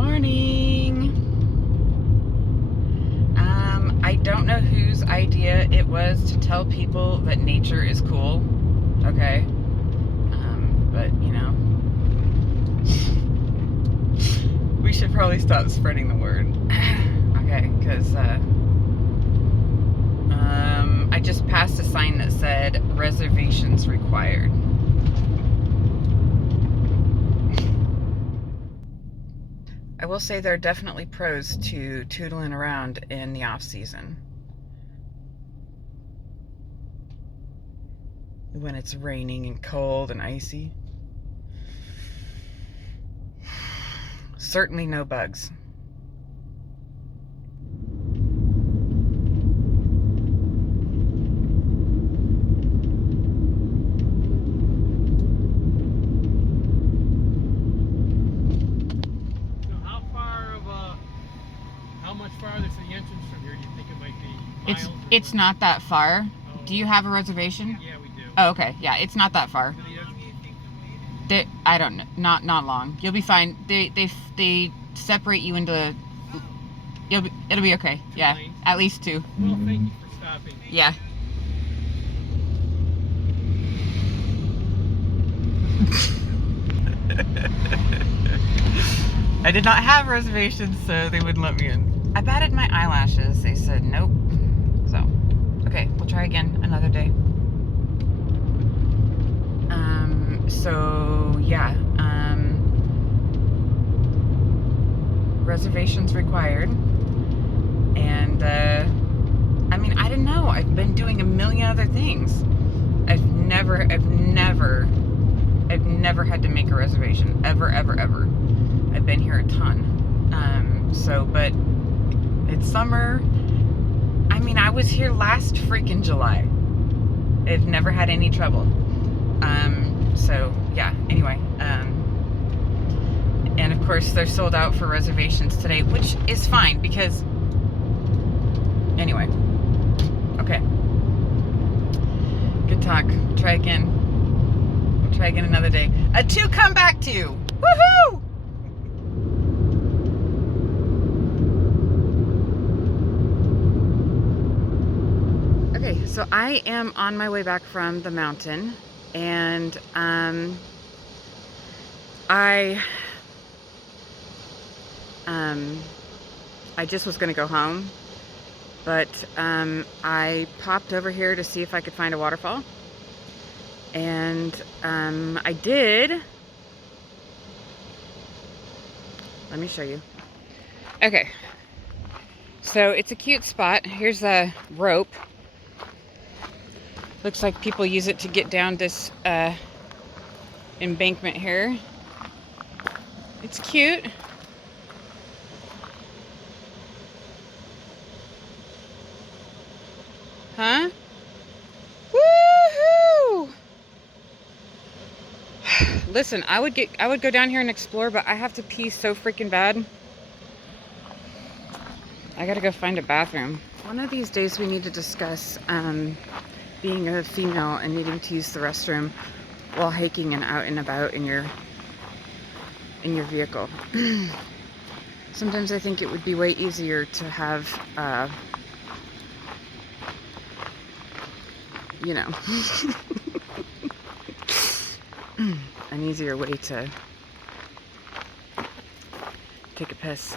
morning. I don't know whose idea it was to tell people that nature is cool. Okay. But you know, we should probably stop spreading the word. Okay, because I just passed a sign that said reservations required. I will say there are definitely pros to tootling around in the off season. When it's raining and cold and icy. Certainly no bugs. How much farther to the entrance from here do you think it might be? Miles It's not that far. Oh. Do you have a reservation? Yeah, we do. Oh, okay. Yeah, it's not that far. I don't know. Not long. You'll be fine. They separate you into. It'll be okay. Yeah, lanes? at least 2. Well, thank you for stopping. Yeah. I did not have reservations, so they wouldn't let me in. I batted my eyelashes. They said nope. So, okay, we'll try again another day. So yeah, reservations required. And I mean, I didn't know. I've been doing a million other things. I've never had to make a reservation ever. I've been here a ton. But it's summer. I mean, I was here last freaking July. I've never had any trouble. So yeah, anyway. And of course they're sold out for reservations today, which is fine because anyway. Okay. Good talk. Try again. We'll try again another day. To come back to. Woohoo! Okay, so I am on my way back from the mountain, and I just was gonna go home, but I popped over here to see if I could find a waterfall, and I did. Let me show you. Okay, so it's a cute spot. Here's a rope. Looks like people use it to get down this embankment here. It's cute. Huh? Woohoo! Listen, I would go down here and explore, but I have to pee so freaking bad. I gotta go find a bathroom. One of these days we need to discuss being a female and needing to use the restroom while hiking and out and about in your vehicle. Sometimes I think it would be way easier to have you know, an easier way to take a piss.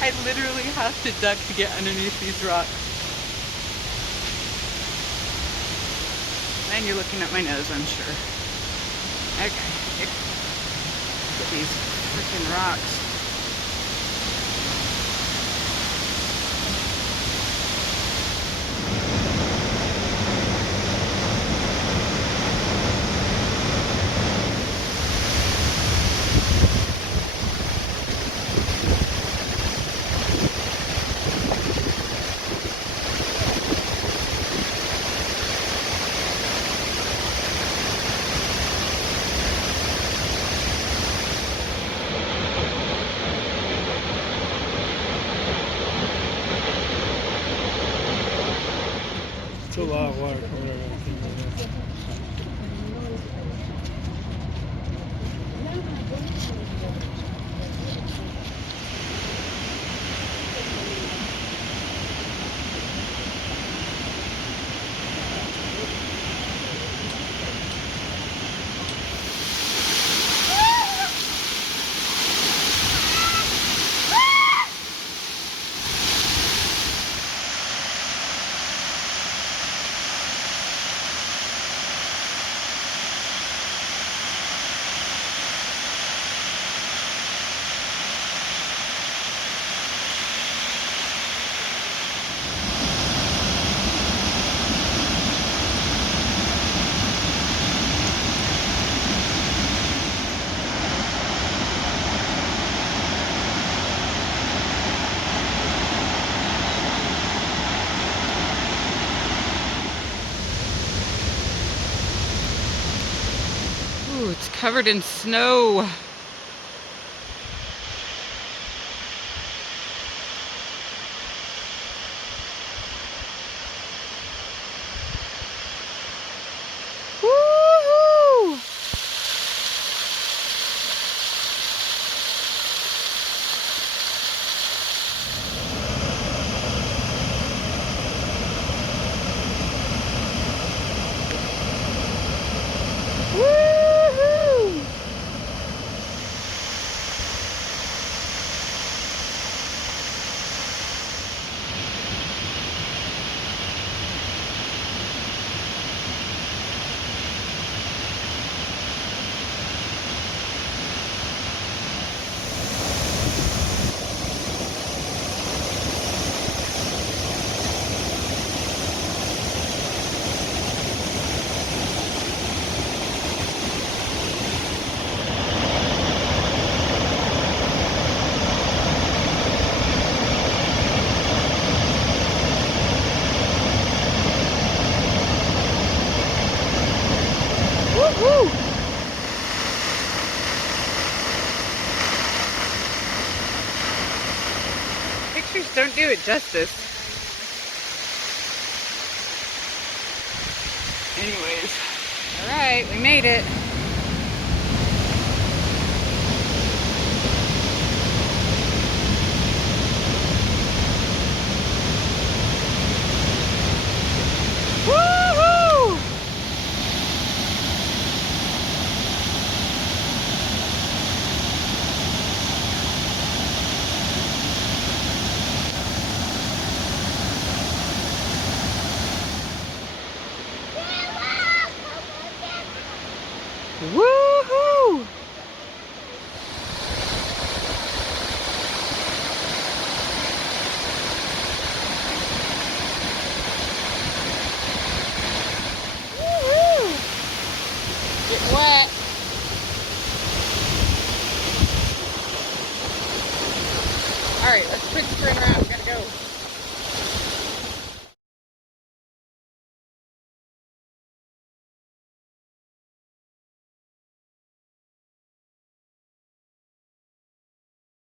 I literally have to duck to get underneath these rocks. And you're looking at my nose, I'm sure. Okay. Look at these freaking rocks. It's a lot of water coming out of that thing right now. Ooh, it's covered in snow. Woo-hoo! Woo-hoo! Woo-hoo! Pictures don't do it justice. Anyways, all right, we made it. Woo-hoo! Woo-hoo! Woo-hoo! Get wet. All right, let's quick sprint around.